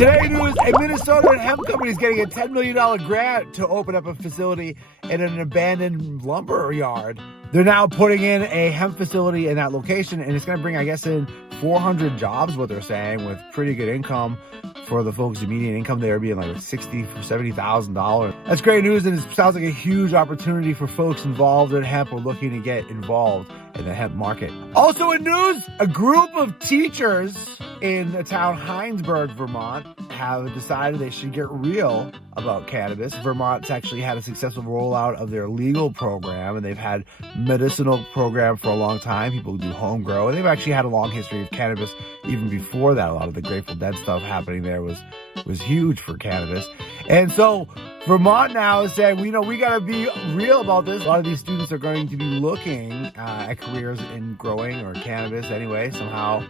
Today news, a Minnesota hemp company is getting a $10 million grant to open up a facility in an abandoned lumber yard. They're now putting in a hemp facility in that location, and it's going to bring, I guess, in 400 jobs, what they're saying, with pretty good income for the folks. The median income there being like $60,000 or $70,000. That's great news, and it sounds like a huge opportunity for folks involved in hemp or looking to get involved in the hemp market. Also in news, a group of teachers in the town Hinesburg, Vermont, have decided they should get real about cannabis. Vermont's actually had a successful rollout of their legal program, and they've had medicinal program for a long time. People do home grow, and they've actually had a long history of cannabis even before that. A lot of the Grateful Dead stuff happening there was huge for cannabis. And so Vermont now is saying, we got to be real about this. A lot of these students are going to be looking at careers in growing or cannabis anyway, somehow,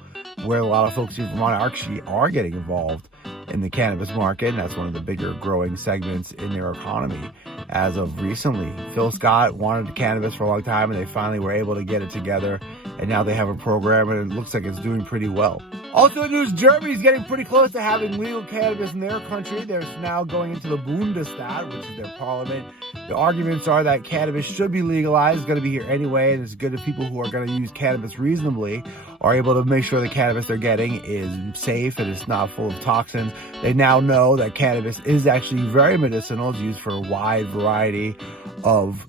where a lot of folks in Vermont actually are getting involved in the cannabis market, and that's one of the bigger growing segments in their economy as of recently. Phil Scott wanted cannabis for a long time, and they finally were able to get it together, and now they have a program, and it looks like it's doing pretty well. Also in news, Germany's getting pretty close to having legal cannabis in their country. They're now going into the Bundestag, which is their parliament. The arguments are that cannabis should be legalized. It's going to be here anyway, and it's good if people who are going to use cannabis reasonably are able to make sure the cannabis they're getting is safe and it's not full of toxins. They now know that cannabis is actually very medicinal. It's used for a wide variety of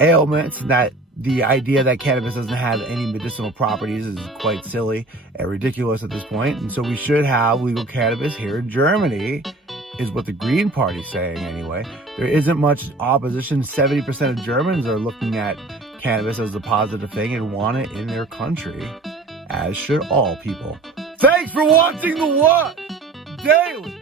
ailments, and that the idea that cannabis doesn't have any medicinal properties is quite silly and ridiculous at this point. And so we should have legal cannabis here in Germany, is what the Green Party's saying anyway. There isn't much opposition. 70% of Germans are looking at cannabis as a positive thing and want it in their country, as should all people. Thanks for watching The What Daily.